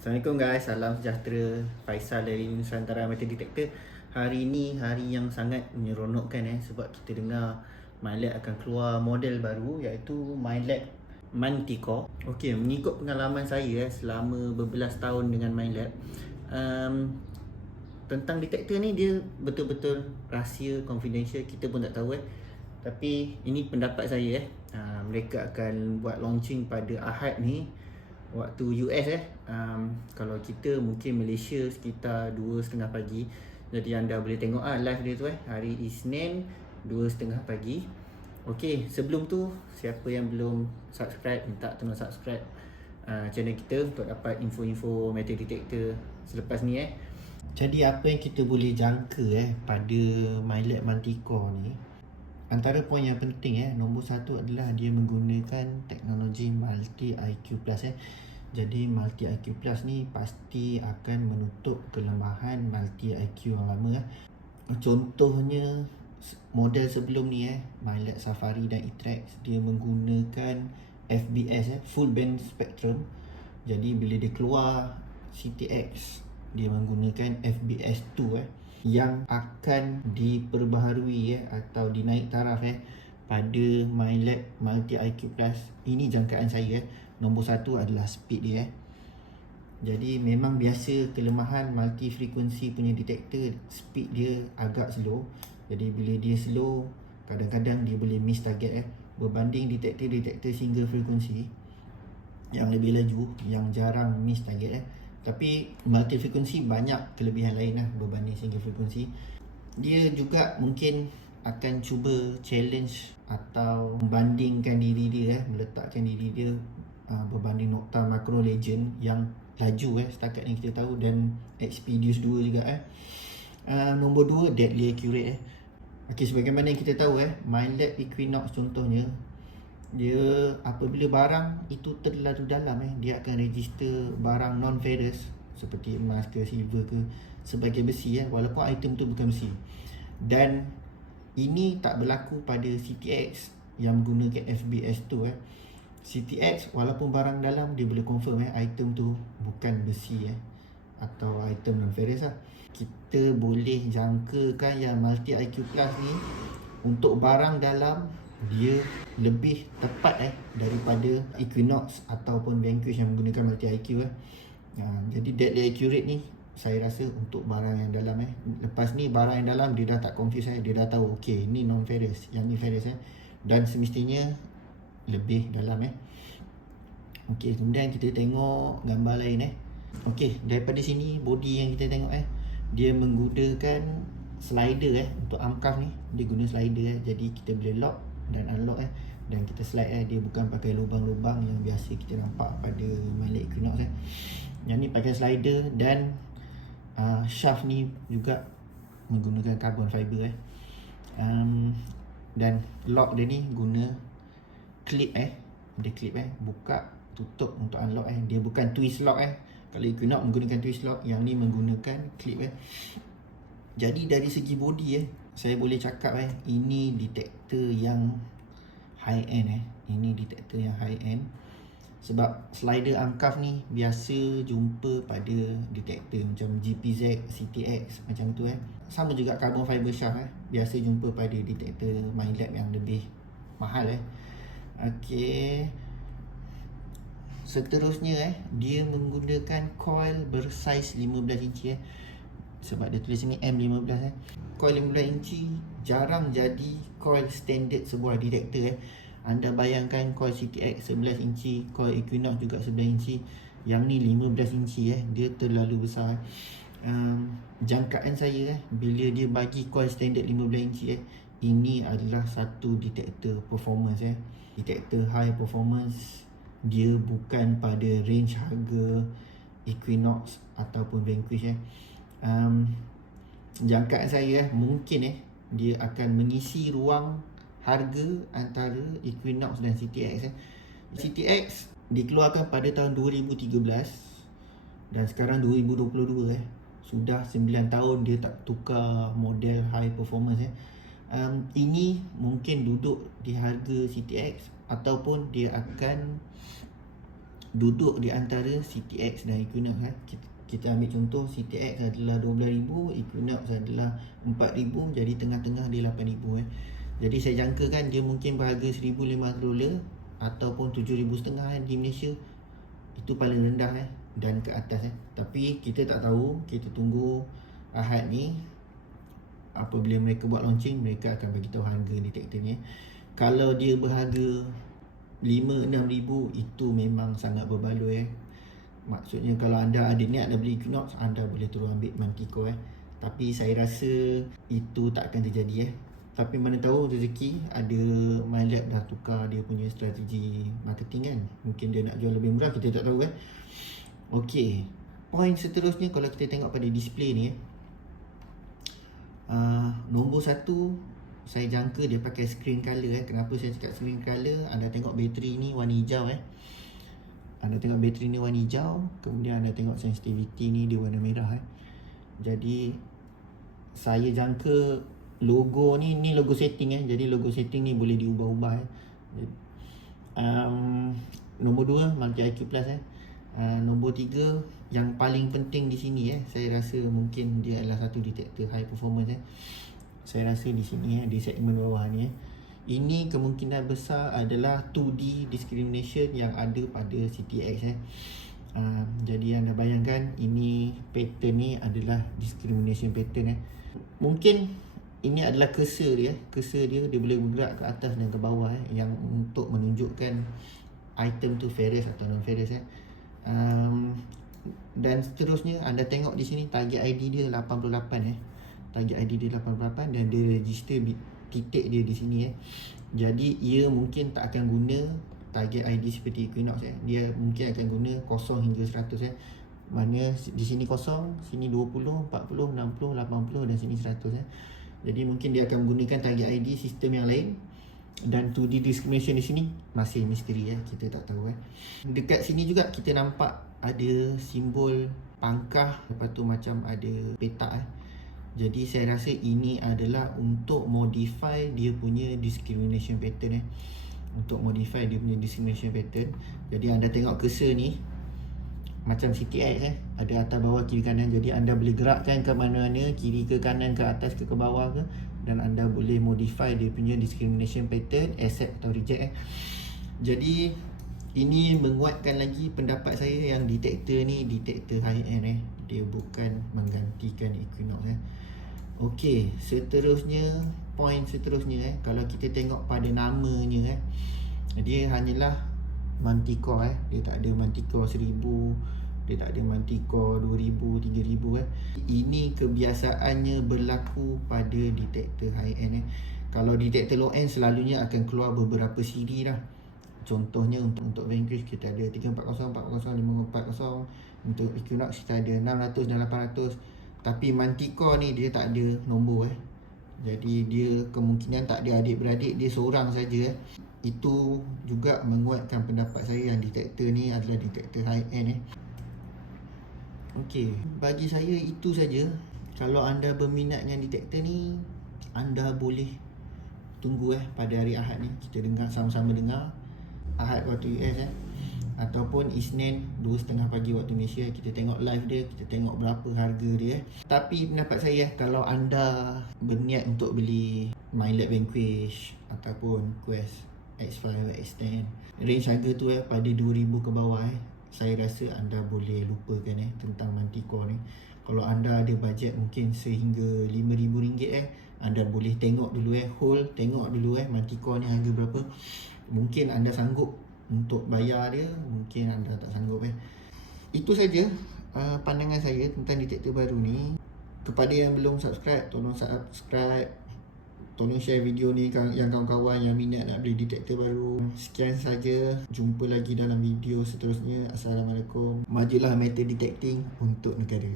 Assalamualaikum guys, salam sejahtera. Faisal dari Nusantara Metal Detector. Hari ini hari yang sangat menyeronokkan sebab kita dengar MyLab akan keluar model baru iaitu MyLab Manticore. Okey, mengikut pengalaman saya selama berbelas tahun dengan MyLab, tentang detektor ni dia betul-betul rahsia, confidential, kita pun tak tahu Tapi ini pendapat saya mereka akan buat launching pada Ahad ni waktu US kalau kita mungkin Malaysia sekitar 2:30 pagi. Jadi anda boleh tengok live dia tu hari Isnin 2:30 pagi. Okey, sebelum tu siapa yang belum subscribe, minta tolong subscribe channel kita untuk dapat info-info metal detector selepas ni Jadi apa yang kita boleh jangka pada MyLab Manticore ni, antara poin yang penting nombor satu adalah dia menggunakan teknologi Multi IQ Plus Jadi Multi IQ Plus ni pasti akan menutup kelemahan Multi IQ yang lama Contohnya model sebelum ni MyLab Safari dan E-Trax, dia menggunakan FBS Full Band Spectrum. Jadi bila dia keluar CTX, dia menggunakan FBS 2 yang akan diperbaharui atau dinaik taraf pada MyLab Multi IQ Plus. Ini jangkaan saya Nombor satu adalah speed dia Jadi memang biasa kelemahan multi frekuensi punya detektor, speed dia agak slow. Jadi bila dia slow, kadang-kadang dia boleh miss target berbanding detektor-detektor single frekuensi yang lebih laju, yang jarang miss target Tapi multi frekuensi banyak kelebihan lain berbanding single frekuensi. Dia juga mungkin akan cuba challenge atau membandingkan diri dia meletakkan diri dia berbanding Nocta Macro Legend yang laju setakat yang kita tahu, dan Expedius 2 juga Nombor 2, deadly accurate Okey, sebagaimana yang kita tahu MyLab Equinox contohnya, dia apabila barang itu terlalu dalam dia akan register barang non-ferrous seperti emas ke silver ke sebagai besi walaupun item tu bukan besi. Dan ini tak berlaku pada CTX yang menggunakan FBS tu CTX walaupun barang dalam, dia boleh confirm item tu bukan besi atau item non-ferrous Kita boleh jangkakan yang Multi IQ Plus ni untuk barang dalam dia lebih tepat daripada Equinox ataupun Vanquish yang menggunakan Multi IQ Jadi deadly accurate ni saya rasa untuk barang yang dalam Lepas ni barang yang dalam dia dah tak confuse dia dah tahu okey ni non-ferrous, yang ni ferrous dan semestinya lebih dalam Okey, kemudian kita tengok gambar lain Okey, daripada sini body yang kita tengok dia menggunakan slider untuk angkaf ni. Dia guna slider jadi kita boleh lock dan unlock dan kita slide dia bukan pakai lubang-lubang yang biasa kita nampak pada MyLab Equinox Yang ni pakai slider, dan shaft ni juga menggunakan carbon fiber dan lock dia ni guna clip dia clip buka tutup untuk unlock dia bukan twist lock Kalau Equinox menggunakan twist lock, yang ni menggunakan clip Jadi dari segi body saya boleh cakap ini detektor yang high end Ini detektor yang high end sebab slider angkaf ni biasa jumpa pada detektor macam GPZ, CTX macam tu Sama juga carbon fiber shaft biasa jumpa pada detektor MyLab yang lebih mahal Okey. Seterusnya dia menggunakan coil bersaiz 15 inci sebab dia tulis ni M15 Coil 15 inci jarang jadi coil standard sebuah detektor Anda bayangkan coil CTX 11 inci, coil Equinox juga 11 inci, yang ni 15 inci dia terlalu besar Jangkaan saya bila dia bagi coil standard 15 inci ini adalah satu detektor performance detektor high performance. Dia bukan pada range harga Equinox ataupun Vanquish Jangkaan saya mungkin dia akan mengisi ruang harga antara Equinox dan CTX CTX dikeluarkan pada tahun 2013 dan sekarang 2022 sudah 9 tahun dia tak tukar model high performance Ini mungkin duduk di harga CTX ataupun dia akan duduk di antara CTX dan Equinox. Kita ambil contoh, CTX adalah 12,000, Equinox adalah 4,000, jadi tengah-tengah dia 8,000. Jadi saya jangkakan dia mungkin berharga $1,500 ataupun $7,500 di Malaysia. Itu paling rendah dan ke atas. Tapi kita tak tahu, kita tunggu Ahad ni. Apabila mereka buat launching, mereka akan bagi tahu harga detektor ni. Kalau dia berharga 5-6,000, itu memang sangat berbaloi. Maksudnya kalau anda ada niat nak beli Equinox, anda boleh terus ambil Manticore. Tapi saya rasa itu tak akan terjadi. Tapi mana tahu rezeki, ada MyLab dah tukar dia punya strategi marketing kan. Mungkin dia nak jual lebih murah, kita tak tahu Okey, point seterusnya kalau kita tengok pada display ni nombor 1, saya jangka dia pakai screen color. Kenapa saya cakap screen color? Anda tengok bateri ni warna hijau Anda tengok bateri ni warna hijau, kemudian anda tengok sensitivity ni dia warna merah Jadi saya jangka logo ni logo setting Jadi logo setting ni boleh diubah-ubah Nombor 2 multi IQ Plus nombor 3 yang paling penting di sini saya rasa mungkin dia adalah satu detektor high performance Saya rasa di sini di segmen bawah ni ini kemungkinan besar adalah 2D discrimination yang ada pada CTX Jadi anda bayangkan ini pattern ni adalah discrimination pattern Mungkin ini adalah cursor dia. Cursor dia boleh bergerak ke atas dan ke bawah yang untuk menunjukkan item tu ferrous atau non ferrous dan seterusnya anda tengok di sini target ID dia 88 target ID dia 88 dan dia register titik dia di sini Jadi ia mungkin tak akan guna target ID seperti Equinox dia mungkin akan guna 0 hingga 100 mana di sini 0, sini 20, 40, 60, 80 dan sini 100 Jadi mungkin dia akan menggunakan target ID sistem yang lain. Dan 2D discrimination di sini masih misteri kita tak tahu Dekat sini juga kita nampak ada simbol pangkah, lepas tu macam ada petak Jadi saya rasa ini adalah untuk modify dia punya discrimination pattern Untuk modify dia punya discrimination pattern. Jadi anda tengok cursor ni macam CTX ada atas bawah kiri kanan. Jadi anda boleh gerakkan ke mana-mana, kiri ke kanan, ke atas ke bawah ke, dan anda boleh modify dia punya discrimination pattern, accept atau reject Jadi ini menguatkan lagi pendapat saya yang detektor ni detektor high end dia bukan menggantikan Equinox Okey, seterusnya point seterusnya kalau kita tengok pada namanya dia hanyalah Manticore dia tak ada Manticore 1000, dia tak ada Manticore 2000, 3000 Ini kebiasaannya berlaku pada detektor high end Kalau detektor low end selalunya akan keluar beberapa siri dah. Contohnya untuk Vanquish kita ada 340, 440, 540. Untuk Equinox kita ada 600 dan 800. Tapi Manticore ni dia tak ada nombor Jadi dia kemungkinan tak ada adik-beradik, dia seorang saja Itu juga menguatkan pendapat saya yang detektor ni adalah detektor high end Okey, bagi saya itu saja. Kalau anda berminat dengan detektor ni, anda boleh tunggu pada hari Ahad ni. Kita dengar sama-sama dengar Ahad waktu US ataupun Isnin 2.30 pagi waktu Malaysia. Kita tengok live dia, kita tengok berapa harga dia Tapi pendapat saya kalau anda berniat untuk beli MyLab Vanquish ataupun Quest X5, X10, range harga tu pada 2,000 ke bawah saya rasa anda boleh lupakan tentang Manticore ni. Kalau anda ada bajet mungkin sehingga RM5,000 anda boleh tengok dulu hold, tengok dulu Manticore ni harga berapa. Mungkin anda sanggup untuk bayar dia, mungkin anda tak sanggup Itu saja pandangan saya tentang detektor baru ni. Kepada yang belum subscribe, tolong subscribe, tolong share video ni yang kawan-kawan yang minat nak beli detektor baru. Sekian saja, jumpa lagi dalam video seterusnya. Assalamualaikum. Majulah metal detecting untuk negara.